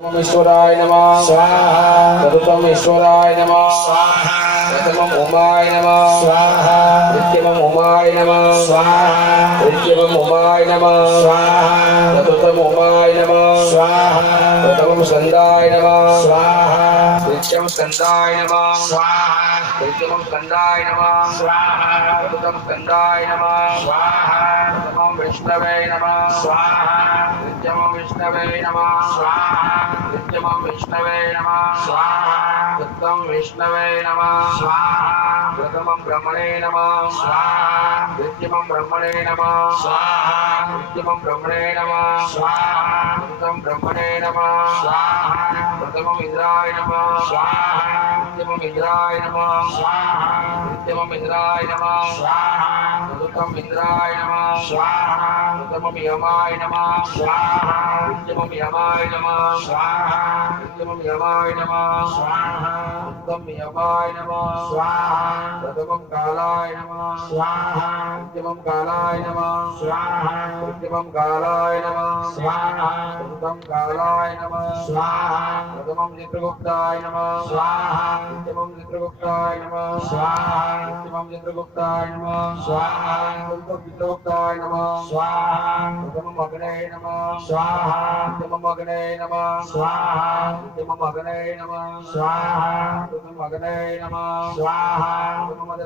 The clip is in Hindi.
ईश्वराय नमः स्वाहा चतुर्थम ईश्वराय नमः स्वाहा प्रथमम उमाय नमः स्वाहा द्वितीयम उमाय नमः स्वाहा तृतीयम उमाय नमः स्वाहा चतुर्थम उमाय नमः स्वाहा प्रथमम स्कंदाय नमः स्वाहा द्वितीयम स्कंदाय नमः स्वाहा तृतीयम स्कंदाय नमः स्वाहा चतुर्थम स्कंदाय नमः स्वाहा प्रथमम विष्णवे नमः स्वाहा तृतीयम विष्णवे नमः स्वाहा तृतीयम विष्णवे नमः स्वाहा चतुर्थम विष्णवे नमः स्वाहा प्रथमं ब्रह्मणे नमः स्वाहा द्वितीयं ब्रह्मणे नमः स्वाहा तृतीयं ब्रह्मणे नमः स्वाहा चतुर्थं ब्रह्मणे नमः स्वाहा प्रथमम् इंद्राय नमः स्वाहा द्वितीयम् इंद्राय नमः स्वाहा तृतीयम् इंद्राय नमः स्वाहा चतुर्थम् इंद्राय नमः स्वाहा प्रथमम् यमाय नमः स्वाहा द्वितीयम् यमाय नमः स्वाहा तृतीयम् यमाय नमः स्वाहा चतुर्थम् यमाय नमः स्वाहा प्रथमं कालाय नमः स्वाहा द्वितीयं कालाय नमः स्वाहा तृतीयं कालाय नमः स्वाहा चतुर्थं कालाय नमः स्वाहा प्रथमं चित्रगुप्ताय नमः स्वाहा द्वितीयं चित्रगुप्ताय नमः स्वाहा तृतीयं चित्रगुप्ताय नमः स्वाहा चतुर्थं चित्रगुप्ताय नमः स्वाहा प्रथमं अग्ने नमः स्वाहा द्वितीयं अग्ने नमः स्वाहा तृतीयं अग्ने नमः स्वाहा चतुर्थं अग्ने नमः स्वाहा प्रथमं